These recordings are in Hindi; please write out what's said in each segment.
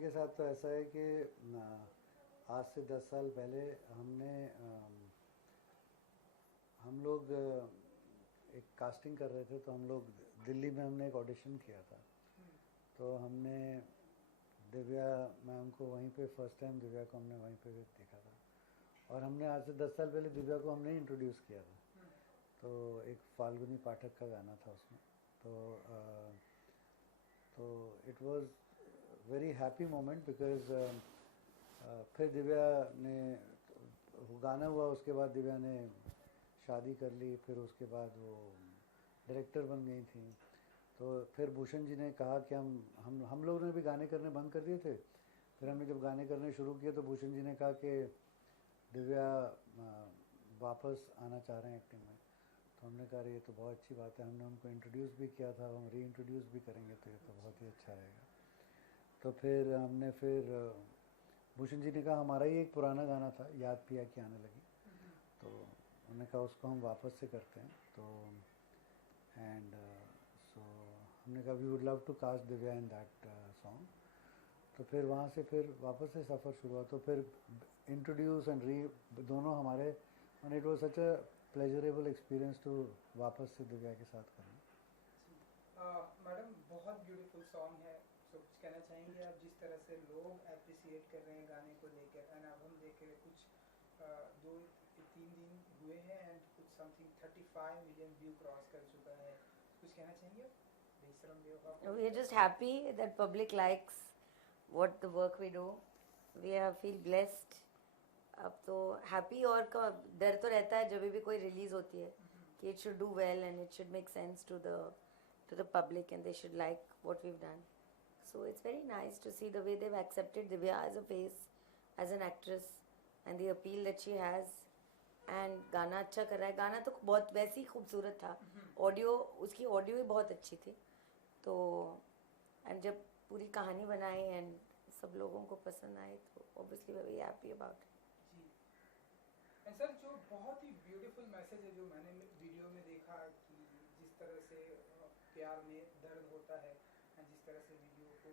के साथ तो ऐसा है कि आज से 10 साल पहले हम लोग एक कास्टिंग कर रहे थे, तो हम लोग दिल्ली में हमने एक ऑडिशन किया था। तो हमने दिव्या मैम को वहीं पे फर्स्ट टाइम दिव्या को हमने वहीं पे देखा था। और हमने आज से 10 साल पहले दिव्या को हमने इंट्रोड्यूस किया था। तो एक फाल्गुनी पाठक का गाना था उसमें। तो it was very happy moment because फिर दिव्या ने गाना हुआ, उसके बाद दिव्या ने शादी कर ली, फिर उसके बाद वो डायरेक्टर बन गई थी। तो फिर भूषण जी ने कहा कि हम लोगों ने भी गाने करने बंद कर दिए थे। फिर हमने जब गाने करने शुरू किए तो भूषण जी ने कहा कि दिव्या वापस आना चाह रहे हैं एक्टिंग में। तो हमने कहा ये तो बहुत अच्छी बात है, हमने उनको इंट्रोड्यूस भी किया था, हम री इंट्रोड्यूस भी करेंगे तो ये तो बहुत ही अच्छा रहेगा। तो फिर भूषण जी ने कहा हमारा ही एक पुराना गाना था, याद पिया की आने लगी, तो उन्होंने कहा उसको हम वापस से करते हैं। तो एंड सो हमने कहा we would love to cast Divya in that song. तो फिर वहाँ से फिर वापस से सफ़र शुरू हुआ। तो फिर इंट्रोड्यूस एंड री दोनों हमारे, and it was such a pleasurable experience to वापस से दिव्या के साथ करना। मैडम बहुत ब्यूटीफुल सॉन्ग है, तो कुछ कहना चाहेंगे आप? जिस तरह से लोग अप्रिशिएट कर रहे हैं गाने को लेकर, एंड अब हम देख रहे कुछ 2-3 दिन हुए हैं एंड कुछ समथिंग 35 मिलियन व्यू क्रॉस कर चुका है। कुछ कहना चाहेंगे आप? बेशरम बेवफा। We are just happy that public likes what the work we do. We feel blessed. अब तो हैप्पी और का डर तो रहता है जब भी कोई रिलीज होती है कि it should do well and it should make sense to the public and they should like what we have done. So it's very nice to see the way they've accepted Divya as a face, as an actress, and the appeal that she has. And गाना अच्छा कर रहा है, गाना तो बहुत वैसे ही खूबसूरत था, ऑडियो उसकी ऑडियो भी बहुत अच्छी थी. तो एंड जब पूरी कहानी बनाई एंड सब लोगों को पसंद आए तो obviously we very happy about it. जी। एंड सर जो बहुत ही ब्यूटीफुल मैसेज है जो मैंने वीडियो में देखा कि जिस तरह से प्यार में दर्द होता है, जिस तरह से वीडियो को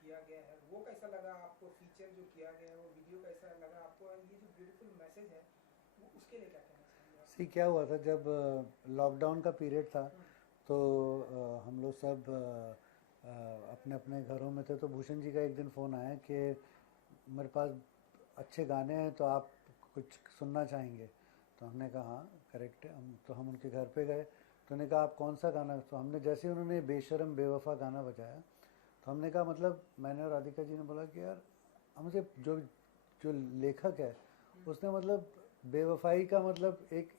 किया गया है, वो कैसा लगा आपको? फीचर जो किया गया है वो वीडियो कैसा लगा आपको? ये जो ब्यूटीफुल मैसेज है वो उसके लिए क्या कहना चाहेंगे? सी क्या हुआ था जब लॉकडाउन का पीरियड था, तो हम लोग सब अपने अपने घरों में थे। तो भूषण जी का एक दिन फ़ोन आया कि मेरे पास अच्छे गाने हैं, तो आप कुछ सुनना चाहेंगे? तो हमने कहा हाँ करेक्ट है। हम उनके घर पे गए, तो उन्होंने कहा आप कौन सा गाना? तो हमने जैसे उन्होंने बेशरम बेवफा गाना बजाया, तो हमने कहा मतलब मैंने और राधिका जी ने बोला कि यार हमसे जो जो लेखक है उसने मतलब बेवफाई का मतलब एक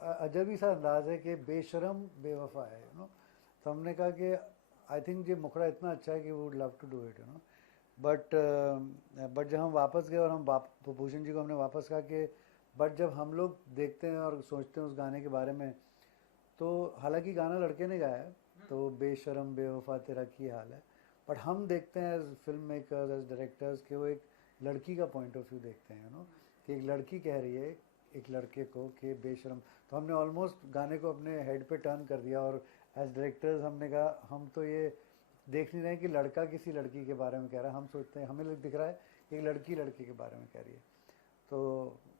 अजब ही सा अंदाज है कि बेशरम बेवफा है, यू नो। तो हमने कहा कि आई थिंक ये मुखड़ा इतना अच्छा है कि would love to do it, you know. But जब हम वापस गए और हम भूषण जी को हमने वापस कहा कि बट जब हम लोग देखते हैं और सोचते हैं उस गाने के बारे में, तो हालांकि गाना लड़के ने गाया है, तो बेशरम बेवफा तेरा की हाल है, बट हम देखते हैं as film makers, as directors कि वो एक लड़की का पॉइंट ऑफ व्यू देखते हैं, यू नो, कि एक लड़की कह रही है एक लड़के को कि बेशरम। तो हमने ऑलमोस्ट गाने को अपने हेड पे टर्न कर दिया, और एज डायरेक्टर्स हमने कहा हम तो ये देख नहीं रहे हैं कि लड़का किसी लड़की के बारे में कह रहा है, हम सोचते हैं हमें दिख रहा है कि एक लड़की लड़के के बारे में कह रही है। तो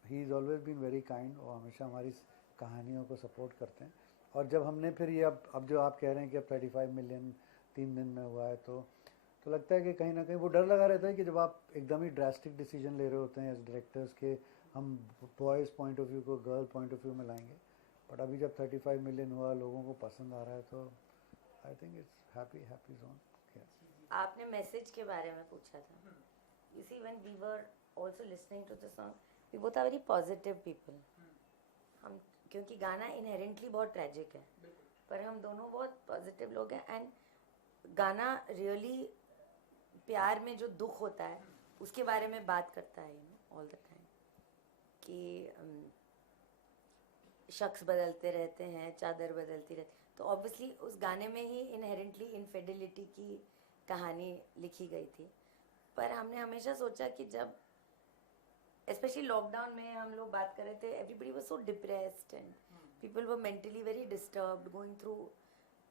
he is always been very kind, और हमेशा हमारी कहानियों को सपोर्ट करते हैं। और जब हमने फिर ये अब जो आप कह रहे हैं कि अब 35 मिलियन 3 दिन में हुआ है, तो लगता है कि कहीं ना कहीं वो डर लगा रहता है कि जब आप एकदम ही ड्रास्टिक डिसीजन ले रहे होते हैं एज डायरेक्टर्स के हम बॉयज़ पॉइंट ऑफ व्यू को गर्ल पॉइंट ऑफ व्यू में लाएंगे। बट अभी जब 35 मिलियन हुआ, लोगों को पसंद आ रहा है, तो I think it's happy zone. आपने मैसेज के बारे में पूछा था. You see, when we were also listening to the song, we both are very positive people. हम क्योंकि गाना इनहेरेंटली बहुत ट्रेजिक है, पर हम दोनों बहुत पॉजिटिव लोग हैं. एंड गाना रियली प्यार में जो दुख होता है उसके बारे में बात करता है, you know, all the time कि शख्स बदलते रहते हैं, चादर बदलती रहती. तो ऑब्वियसली उस गाने में ही इनहेरेंटली इनफिडेलिटी की कहानी लिखी गई थी. पर हमने हमेशा सोचा कि जब स्पेशली लॉकडाउन में हम लोग बात कर रहे थे, everybody was so depressed and people were mentally very disturbed, going through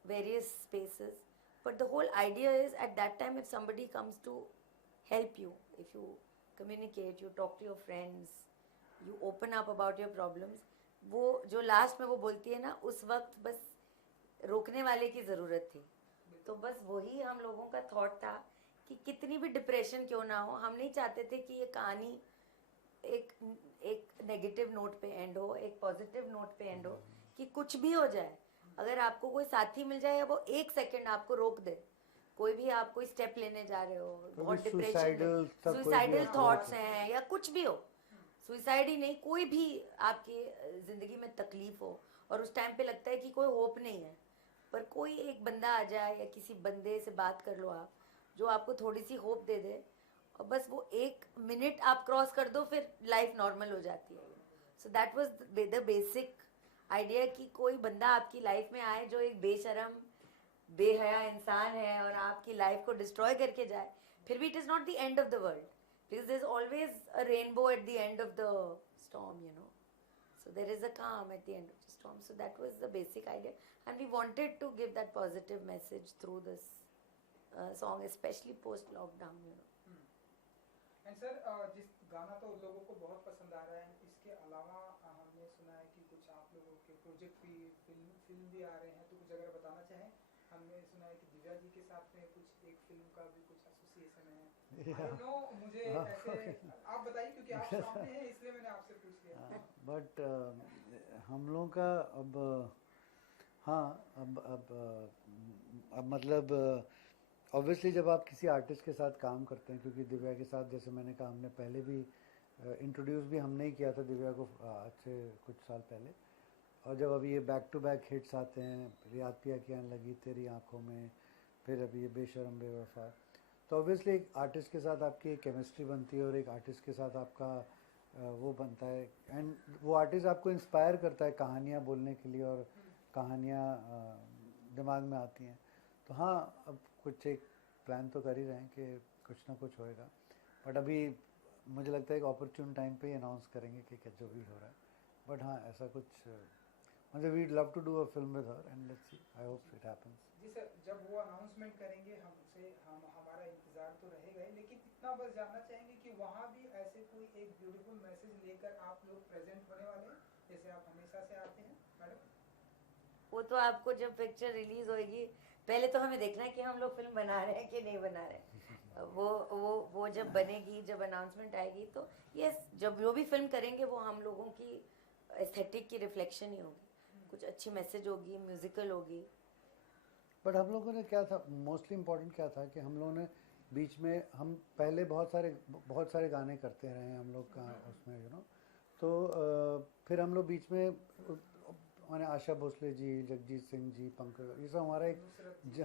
various spaces. But the whole idea is at that time if somebody comes to help you. If you communicate, you talk to your friends, you open up about your problems. वो जो लास्ट में वो बोलती है ना, उस वक्त बस रोकने वाले की ज़रूरत थी. तो बस वही हम लोगों का थॉट था कि कितनी भी डिप्रेशन क्यों ना हो, हम नहीं चाहते थे कि ये कहानी एक नेगेटिव नोट पे एंड हो, एक पॉजिटिव नोट पे एंड हो, कि कुछ भी हो जाए, अगर आपको कोई साथी मिल जाए या वो एक सेकंड आपको रोक दे, कोई भी आप कोई स्टेप लेने जा रहे हो, बहुत डिप्रेशन, सुसाइडल थॉट्स हैं या कुछ भी हो, सुसाइड ही नहीं, कोई भी आपकी ज़िंदगी में तकलीफ हो और उस टाइम पे लगता है कि कोई होप नहीं है, पर कोई एक बंदा आ जाए या किसी बंदे से बात कर लो आप, जो आपको थोड़ी सी होप दे दे, और बस वो एक मिनट आप क्रॉस कर दो, फिर लाइफ नॉर्मल हो जाती है. So that was the basic idea कि कोई बंदा आपकी लाइफ में आए जो एक बेशरम बेहया इंसान है और आपकी लाइफ को डिस्ट्रॉय करके जाए, फिर भी it is not the end of the world, because there's always a rainbow at the end of the storm, you know. So there is a calm at the end of the storm. So that was the basic idea, and we wanted to give that positive message through this song, especially post lockdown, you know. And sir जिस गाना तो लोगों को बहुत पसंद आ रहा है, इसके अलावा हमने सुना है कि कुछ आप लोगों के प्रोजेक्ट भी फिल्म भी आ रहे हैं, तो कुछ अगर बताना चाहें. हमने सुना है कि दिव्या जी के साथ में कुछ एक फिल्म का भी कुछ एसोसिएशन है. I don't know, मुझे ऐसे आप बताइए, क्योंकि आप सामने हैं इसलिए मैंने आपसे पूछ लिया. बट हम लोगों का अब हाँ अब मतलब ऑब्वियसली जब आप किसी आर्टिस्ट के साथ काम करते हैं, क्योंकि दिव्या के साथ जैसे मैंने कहा, हमने पहले भी इंट्रोड्यूस भी हमने ही किया था दिव्या को आज से कुछ साल पहले, और जब अभी ये बैक टू बैक हिट्स आते हैं, रियाद पिया की आने लगी, तेरी आंखों में, फिर अभी ये बेशरम बेवफा, तो ऑब्वियसली एक आर्टिस्ट के साथ आपकी एक केमिस्ट्री बनती है और एक आर्टिस्ट के साथ आपका वो बनता है, एंड वो आर्टिस्ट आपको इंस्पायर करता है कहानियाँ बोलने के लिए, और कहानियाँ दिमाग में आती हैं. तो हाँ, अब कुछ एक प्लान तो कर ही रहे हैं कि कुछ ना कुछ होएगा, बट अभी मुझे लगता है एक अपॉर्चुन टाइम पे ही अनाउंस करेंगे कि जो भी हो रहा है. बट हाँ, ऐसा कुछ मतलब we'd love to do a film with her, and let's see, I hope it happens. जी सर, जब वो अनाउंसमेंट करेंगे हमारा इंतजार तो रहेगा ही, लेकिन इतना बस जानना चाहेंगे कि वहाँ भी ऐसे कोई एक ब्यूटीफुल मैसेज लेकर आप लोग प्रेजेंट होने वाले हैं, जैसे आप हमेशा से आते हैं मैडम. वो तो आपको जब पिक्चर रिलीज होएगी, पहले तो हमें देखना है कि हम लोग फिल्म बना रहे हैं कि नहीं बना रहे. वो जब बनेगी, जब अनाउंसमेंट आएगी, तो यस, जब जो भी फिल्म करेंगे वो हम लोगों की एस्थेटिक की रिफ्लेक्शन ही होगी, कुछ अच्छी मैसेज होगी, म्यूजिकल होगी. बट हम लोगों ने क्या था, मोस्टली इम्पोर्टेंट क्या था कि हम लोगों ने बीच में, हम पहले बहुत सारे गाने करते रहे हैं हम लोग का उसमें, यू नो. तो फिर हम लोग बीच में माने आशा भोसले जी, जगजीत सिंह जी, पंकज, ये सब हमारा एक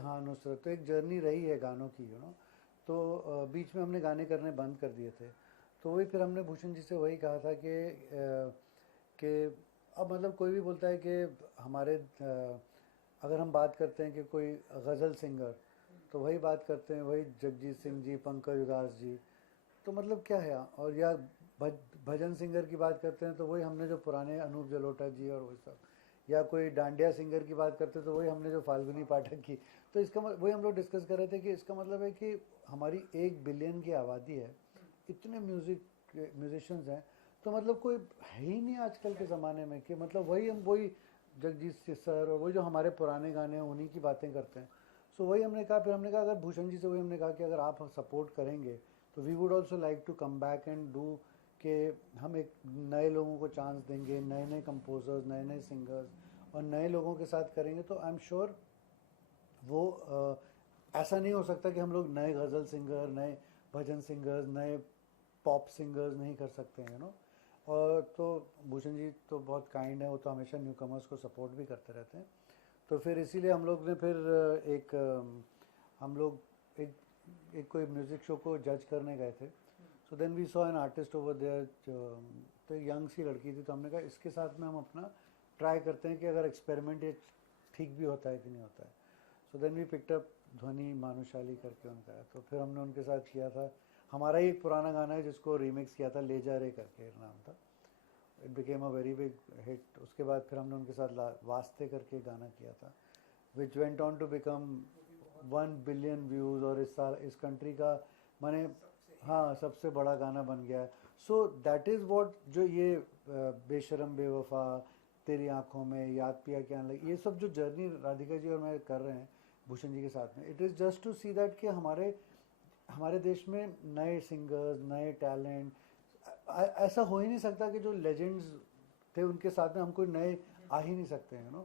हाँ नुसरत, तो एक जर्नी रही है गानों की, यू नो. तो बीच में हमने गाने करने बंद कर दिए थे, तो वही फिर हमने भूषण जी से वही कहा था कि अब मतलब कोई भी बोलता है कि हमारे अगर हम बात करते हैं कि कोई गज़ल सिंगर, तो वही बात करते हैं, वही जगजीत सिंह जी, पंकज उदास जी, तो मतलब क्या है. और या भजन सिंगर की बात करते हैं तो वही हमने जो पुराने अनूप जलोटा जी और वही सब, या कोई डांडिया सिंगर की बात करते हैं तो वही हमने जो फाल्गुनी पाठक की. तो इसका वही हम लोग डिस्कस कर रहे थे कि इसका मतलब है कि हमारी 1 बिलियन की आबादी है, इतने म्यूजिशियंस हैं, तो मतलब कोई है ही नहीं आजकल के ज़माने में कि मतलब वही जगजीत सर और वही जो हमारे पुराने गाने हैं उन्हीं की बातें करते हैं. सो वही हमने कहा, फिर हमने कहा अगर भूषण जी से वही हमने कहा कि अगर आप सपोर्ट करेंगे तो we would also like to come back and do, कि हम एक नए लोगों को चांस देंगे, नए कंपोजर्स, नए सिंगर्स, और नए लोगों के साथ करेंगे, तो आई एम श्योर वो ऐसा नहीं हो सकता कि हम लोग नए गज़ल सिंगर, नए भजन सिंगर्स, नए पॉप सिंगर्स नहीं कर सकते हैं, यू नो. और तो भूषण जी तो बहुत काइंड है, वो तो हमेशा न्यू कमर्स को सपोर्ट भी करते रहते हैं. तो फिर इसीलिए हम लोग ने फिर एक कोई म्यूज़िक शो को जज करने गए थे. So then we saw an artist over there, तो यंग सी लड़की थी, तो हमने कहा इसके साथ में हम अपना ट्राई करते हैं कि अगर एक्सपेरिमेंट ये ठीक भी होता है कि नहीं होता है. So then we picked up Dhvani Bhanushali करके उनका, तो फिर हमने उनके साथ किया था. हमारा ही एक पुराना गाना है जिसको रीमिक्स किया था, ले जा रे करके नाम था. It became a very big hit. उसके बाद फिर हमने उनके साथ वास्ते करके गाना किया था, which went on to become 1 billion views. और इस साल इस कंट्री का माने हाँ सबसे बड़ा गाना बन गया है. सो दैट इज़ व्हाट जो ये बेशरम बेवफा, तेरी आंखों में, याद पिया क्या लगी, ये सब जो जर्नी राधिका जी और मैं कर रहे हैं भूषण जी के साथ में, it is just to see that कि हमारे हमारे देश में नए सिंगर्स, नए टैलेंट, ऐसा हो ही नहीं सकता कि जो लेजेंड्स थे उनके साथ में हम कोई नए आ ही नहीं सकते हैं,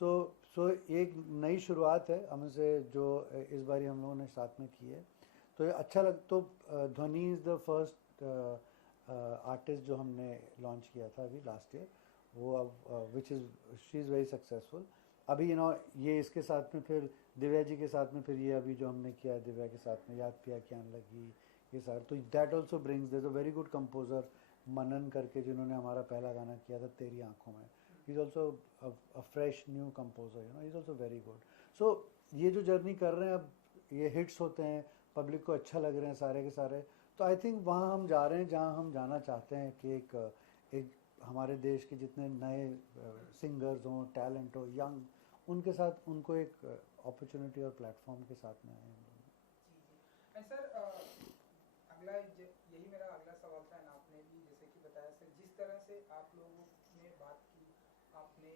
सो एक नई शुरुआत है हम से जो इस बारी हम लोगों ने साथ में की है. तो ये अच्छा लग तो ध्वनि इज़ द फर्स्ट आर्टिस्ट जो हमने लॉन्च किया था अभी लास्ट ईयर, वो अब which is she is very successful. अभी ये इसके साथ में फिर दिव्या जी के साथ में फिर ये अभी जो हमने किया है दिव्या के साथ में, याद पिया क्या लगी, ये सारा, तो that also brings, there is a very good composer Manan करके जिन्होंने हमारा पहला गाना किया था तेरी आंखों में. He is also a fresh new composer, he is also very good. So ये जो जर्नी कर रहे हैं अब, ये हिट्स होते हैं, पब्लिक को अच्छा लग रहे हैं सारे के सारे, तो आई थिंक वहाँ हम जा रहे हैं जहाँ हम जाना चाहते हैं कि एक हमारे देश के जितने नए सिंगर्स हों, टैलेंट हो, यंग, उनके साथ उनको एक अपॉर्चुनिटी और प्लेटफॉर्म के साथ में आए हम लोग. जी एंड सर यही मेरा अगला सवाल था. आपने भी जैसे कि बताया सर, जिस तरह से आप लोगों ने बात की, आपने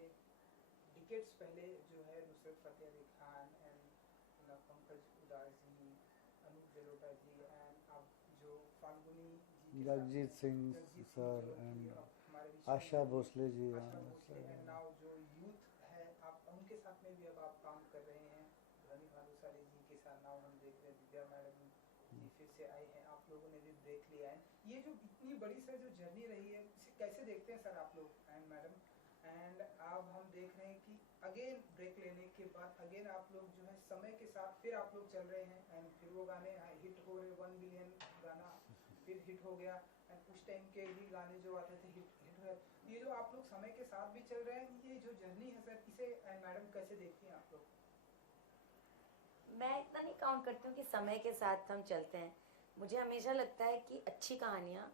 डिकेट्स पहले जो है नुसरत फतेह अली खान एंड पंकज उधास जी, अनूप जलोटा जी एंड अब जो फाल्गुनी जी के जगजीत साथ सिंह जगजीत सर सिंह जो एंड कि हमारे बीच में आशा हैं, भोसले जी, आशा भोसले एंड नाउ जो यूथ है, आप उनके साथ में भी अब आप काम कर रहे हैं. ध्वनि भानुशाली जी के साथ नाउ हम देख रहे हैं दिव्या मैडम जी फिर से आए हैं, आप लोगों ने भी ब्रेक लिया है. ये जो इतनी बड़ी सर जो जर्नी रही है, इसे कैसे देखते हैं सर आप लोग एंड मैडम? एंड अब हम देख रहे हैं कि अगेन ब्रेक लेने के बाद अगेन आप लोग जो है समय के साथ फिर आप लोग चल रहे हैं एंड फिर वो गाने हिट हो रहे, 1 बिलियन गाना फिर हिट हो गया एंड उस टाइम के भी गाने जो आते थे हिट हिट हुए. ये जो आप लोग समय के साथ भी चल रहे हैं, ये जो जर्नी है सर, इसे एंड मैडम कैसे देखती हैं आप लोग? मैं इतना नहीं काउंट करती हूँ कि समय के साथ हम चलते हैं. मुझे हमेशा लगता है कि अच्छी कहानियाँ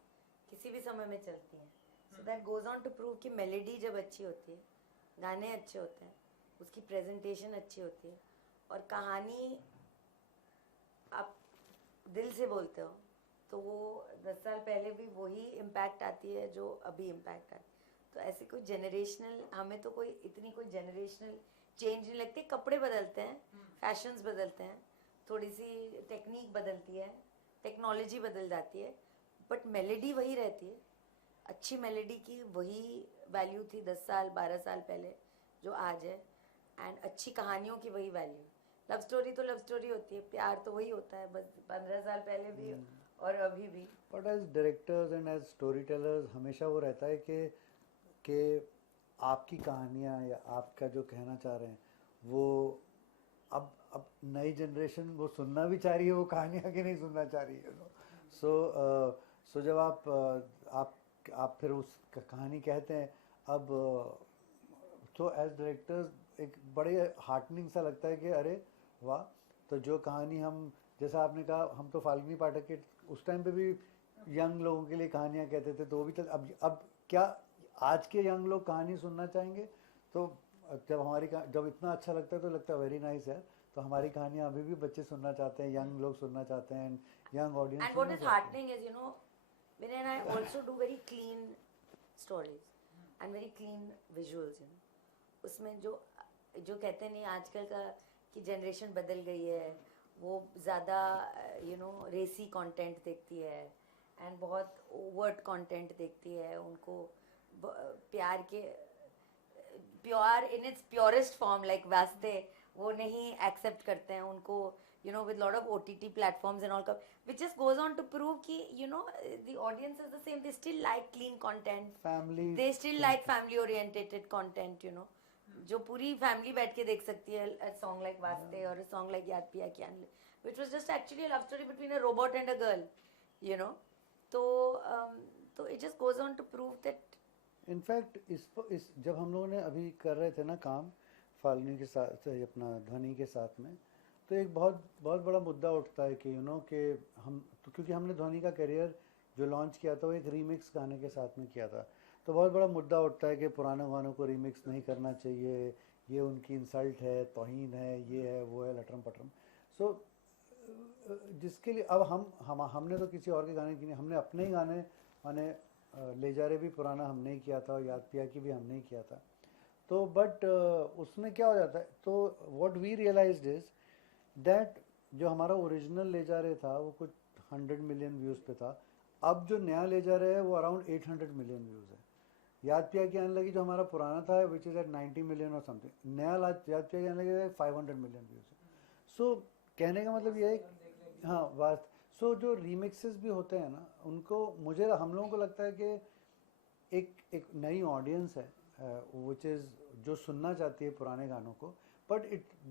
किसी भी समय में चलती हैं. So that goes on to prove कि मेलेडी जब अच्छी होती है, गाने अच्छे होते हैं, उसकी प्रेजेंटेशन अच्छी होती है और कहानी आप दिल से बोलते हो, तो वो 10 साल पहले भी वही इम्पैक्ट आती है जो अभी इम्पैक्ट आती है. तो ऐसे कोई जनरेशनल, हमें तो कोई इतनी कोई जनरेशनल चेंज नहीं लगती. कपड़े बदलते हैं, फैशंस बदलते हैं, थोड़ी सी टेक्निक बदलती है, टेक्नोलॉजी बदल जाती है, बट मेलेडी वही रहती है. अच्छी मेलेडी की वही वैल्यू थी 10 साल 12 साल पहले जो आज है, एंड अच्छी कहानियों की वही वैल्यू. लव स्टोरी तो लव स्टोरी होती है, प्यार तो वही होता है, बस 15 साल पहले भी और अभी भी. But as directors and as storytellers हमेशा वो रहता है कि आपकी कहानियाँ या आपका जो कहना चाह रहे हैं वो अब नई जनरेशन वो सुनना भी चाह रही है वो कहानियाँ कि नहीं सुनना चाह रही है. सो जब आप फिर उस कहानी कहते हैं अब, तो एज डायरेक्टर्स एक बड़े हार्टनिंग सा लगता है कि अरे वाह. तो जो कहानी हम, जैसा आपने कहा, हम तो फाल्गुनी पाठक के उस टाइम पे भी यंग लोगों के लिए कहानियाँ कहते थे, तो वो भी चल. अब क्या आज के यंग लोग कहानी सुनना चाहेंगे? तो जब इतना अच्छा लगता है तो लगता है वेरी नाइस है. तो हमारी कहानियाँ अभी भी बच्चे सुनना चाहते हैं, यंग लोग सुनना चाहते हैं, young audience. And what is heartening is, Vinay and I also do very clean stories and very clean visuals, उसमें जो कहते नहीं आजकल का कि जनरेशन बदल गई है, वो ज़्यादा रेसी कंटेंट देखती है एंड बहुत ओवर्ट कंटेंट देखती है. उनको प्यार के pure in its purest form like वास्ते वो नहीं एक्सेप्ट करते हैं उनको, with lot of OTT platforms and all, which just goes on to prove ki the audience is the same. They still like clean content, family, they still like family oriented content, जो पूरी फैमिली बैठ के देख सकती है. A song like वास्ते और a song like याद पिया क्या, which was just actually a love story between a robot and a girl, तो it just goes on to prove that. In fact इस जब हम लोगों ने अभी कर रहे थे ना काम फाल्गुनी के साथ, अपना ध्वनि के साथ में, तो एक बहुत बड़ा मुद्दा उठता है कि कि हम तो, क्योंकि हमने ध्वनि का करियर जो लॉन्च किया था वो एक रीमिक्स गाने के साथ में किया था, तो बहुत बड़ा मुद्दा उठता है कि पुराने गानों को रीमिक्स नहीं करना चाहिए, ये उनकी इंसल्ट है, तौहीन है, ये है वो है, लटरम पटरम. सो जिसके लिए अब हमने तो किसी और के गाने की नहीं, हमने अपने ही गाने माने ले जा रहे भी पुराना हमने ही किया था और याद पिया की भी हमने ही किया था। तो बट उसमें क्या हो जाता है, तो what we realised is that जो हमारा ओरिजिनल ले जा रहे था वो कुछ 100 मिलियन व्यूज़ पे था, अब जो नया ले जा रहे हैं वो अराउंड 800 मिलियन व्यूज़ है। याद पिया की आने लगी जो हमारा पुराना था विच इज़ एट 90 मिलियन और समथिंग, नया याद पिया की आने लगी 500 मिलियन व्यूज़ है। सो कहने का मतलब ये है, हाँ बात, सो जो रीमिक्सेस भी होते हैं ना उनको, मुझे हम लोगों को लगता है कि एक नई ऑडियंस है विच इज़ जो सुनना चाहती है पुराने गानों को, बट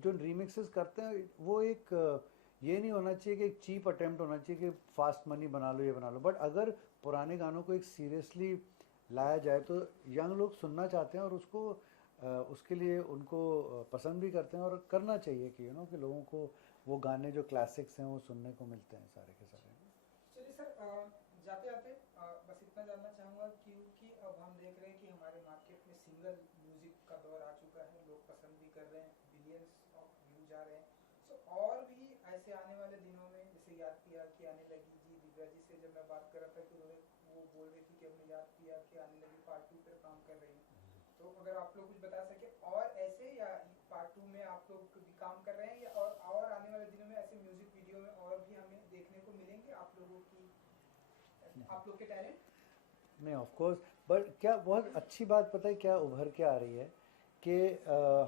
जो रीमिक्सेस करते हैं वो एक ये नहीं होना चाहिए कि एक चीप अटेम्प्ट होना चाहिए कि फास्ट मनी बना लो ये बना लो, बट अगर पुराने गानों को एक सीरियसली लाया जाए तो यंग लोग सुनना चाहते हैं और उसको उसके लिए उनको पसंद भी करते हैं और करना चाहिए कि कि लोगों को वो गाने जो क्लासिक्स हैं वो सुनने को मिलते हैं सारे के सारे। चलिए सर, जाते जाते बस इतना जानना चाहूँगा क्योंकि अब हम देख रहे हैं कि हमारे मार्केट में सिंगल म्यूजिक का दौर आ चुका है, लोग पसंद भी कर रहे हैं, बिलियंस ऑफ व्यूज आ रहे हैं। सो और भी ऐसे आने वाले दिनों में, जैसे याद पिया की आने लगी जी, दिव्या जी से जब मैं बात कर रहा था कि वो बोल रही थी कि अपने याद पिया की आने लगी पार्ट 2 पर काम कर रही हैं, तो अगर आप लोग कुछ बता सके और ऐसे, या पार्ट 2 में आप लोग भी काम कर रहे हैं, या और आने वाले दिनों में ऐसे म्यूजिक वीडियो में और भी हमें देखने को मिलेंगे आप लोगों की, आप लोग के टैलेंट? नहीं ऑफ कोर्स, बट क्या बहुत अच्छी बात पता है क्या उभर के आ रही है कि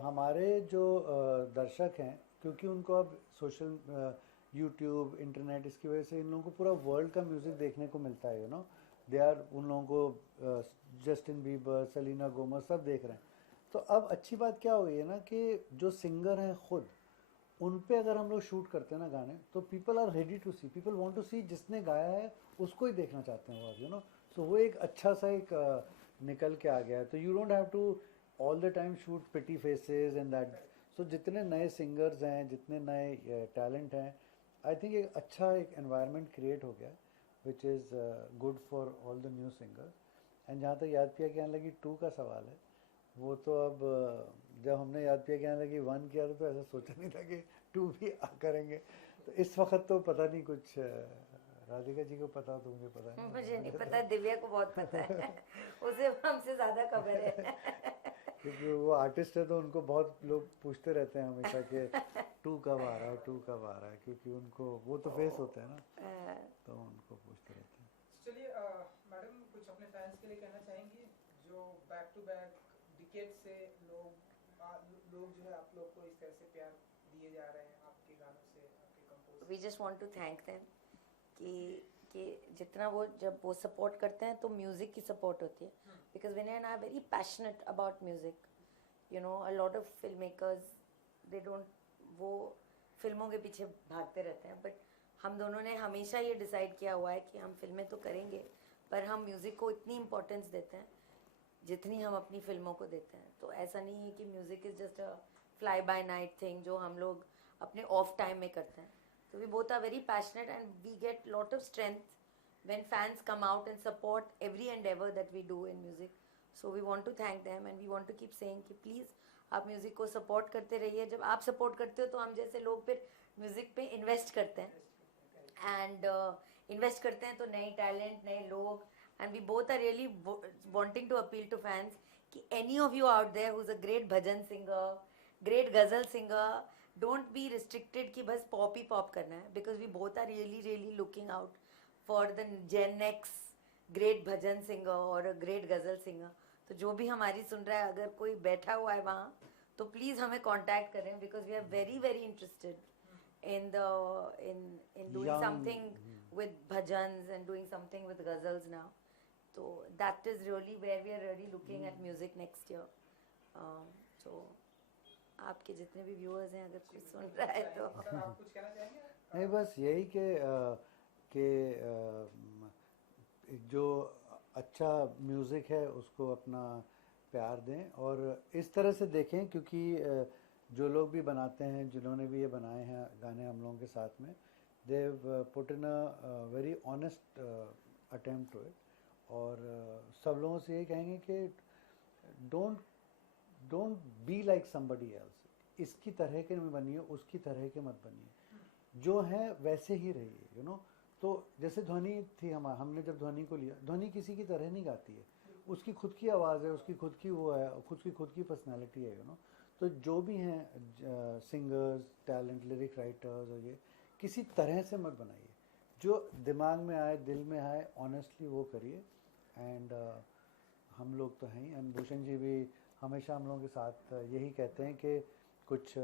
हमारे जो दर्शक हैं, क्योंकि उनको अब सोशल यूट्यूब इंटरनेट इसकी वजह से इन लोगों को पूरा वर्ल्ड का म्यूज़िक देखने को मिलता है, दे आर, उन लोगों को जस्टिन बीबर, सेलिना गोमर सब देख रहे हैं। तो अब अच्छी बात क्या हो गई है ना कि जो सिंगर हैं खुद, उन पे अगर हम लोग शूट करते हैं ना गाने, तो people are ready to see, people want to see, जिसने गाया है उसको ही देखना चाहते हैं वो अब, सो वो एक अच्छा सा एक निकल के आ गया है। तो you don't have to all the time shoot pity faces and that. So जितने नए सिंगर्स हैं, जितने नए टैलेंट हैं, आई थिंक एक अच्छा एक एनवायरनमेंट क्रिएट हो गया which is good for all the new singers. And जहाँ तक याद पिया के आने लगी 2 का सवाल है, वो तो अब जब हमने याद पिया के आने लगी 1 किया था तो ऐसा सोचा नहीं था कि 2 भी करेंगे। तो इस वक्त तो पता नहीं, कुछ राधिका जी को पता हो तो मुझे पता नहीं, मुझे नहीं पता, दिव्या को बहुत पता है उसे हमसे ज़्यादा खबर है क्योंकि वो आर्टिस्ट है तो उनको बहुत लोग पूछते रहते हैं हमेशा कि 2 कब आ रहा है, 2 कब आ रहा है, क्योंकि उनको वो तो फेस होते हैं ना, तो उनको पूछते रहते हैं। चलिए मैडम, कुछ अपने फैंस के लिए कहना चाहेंगी जो बैक टू बैक डिकेड से लोग जो है आप लोग को इस तरह से प्यार दिए जा रहे हैं आपके गानों से, आपके compose? We just want to thank them कि जितना वो, जब वो सपोर्ट करते हैं तो म्यूज़िक की सपोर्ट होती है, because Vinay and I R very passionate about music. A lot of film makers they don't, वो फिल्मों के पीछे भागते रहते हैं, बट हम दोनों ने हमेशा ये डिसाइड किया हुआ है कि हम फिल्में तो करेंगे पर हम म्यूज़िक को इतनी इम्पोर्टेंस देते हैं जितनी हम अपनी फिल्मों को देते हैं। तो ऐसा नहीं है कि music is just a fly bye night thing जो हम लोग अपने ऑफ टाइम में करते हैं। So we both are very passionate and we get lot of strength when fans come out and support every endeavor that we do in music. So we want to thank them and we want to keep saying कि please आप म्यूज़िक को सपोर्ट करते रहिए। जब आप सपोर्ट करते हो तो हम जैसे लोग फिर म्यूज़िक पे इन्वेस्ट करते हैं एंड इन्वेस्ट करते हैं तो नए टैलेंट, नए लोग, and we both are really wanting to appeal to fans कि any of you out there who is a great bhajan singer, great ghazal singer, don't be restricted कि बस पॉप ही पॉप करना है, because we both are really really looking out for the gen next great bhajan singer और अ ग्रेट गज़ल सिंगर। तो जो भी हमारी सुन रहा है, अगर कोई बैठा हुआ है वहाँ, तो प्लीज़ हमें कांटेक्ट करें, because we are very very interested in doing something with bhajans and doing something with ghazals now. So that is really where we are really looking at music next year. So आपके जितने भी व्यूअर्स हैं, अगर कोई सुन रहा है तो सर आप कुछ कहना चाहेंगे? नहीं, बस यही कि जो अच्छा म्यूज़िक है उसको अपना प्यार दें और इस तरह से देखें, क्योंकि जो लोग भी बनाते हैं, जिन्होंने भी ये बनाए हैं गाने हम लोगों के साथ में, Dev put in a very honest attempt to it. और सब लोगों से ये कहेंगे कि don't be like somebody else, इसकी तरह के में बनिए, उसकी तरह के मत बनिए। जो है वैसे ही रहिए, यू नो। तो जैसे ध्वनि थी, हमने जब ध्वनि को लिया, ध्वनि किसी की तरह नहीं गाती है, उसकी खुद की आवाज़ है, उसकी खुद की वो है, खुद की पर्सनैलिटी है, यू नो। तो जो भी हैं सिंगर्स, टैलेंट, लिरिक राइटर्स, और ये किसी तरह से मत बनाइए, जो दिमाग में आए, दिल में आए, ऑनेस्टली वो करिए। एंड हम लोग तो हैं ही, एंड भूषण जी भी हमेशा हम लोगों के साथ यही कहते हैं कि कुछ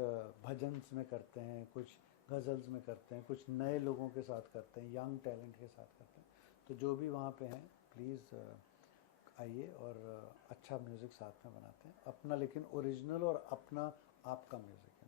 भजन्स में करते हैं, कुछ गज़ल्स में करते हैं, कुछ नए लोगों के साथ करते हैं, यंग टैलेंट के साथ करते हैं। तो जो भी वहाँ पे हैं प्लीज़ आइए और अच्छा म्यूज़िक साथ में बनाते हैं अपना, लेकिन ओरिजिनल और अपना आपका म्यूज़िक।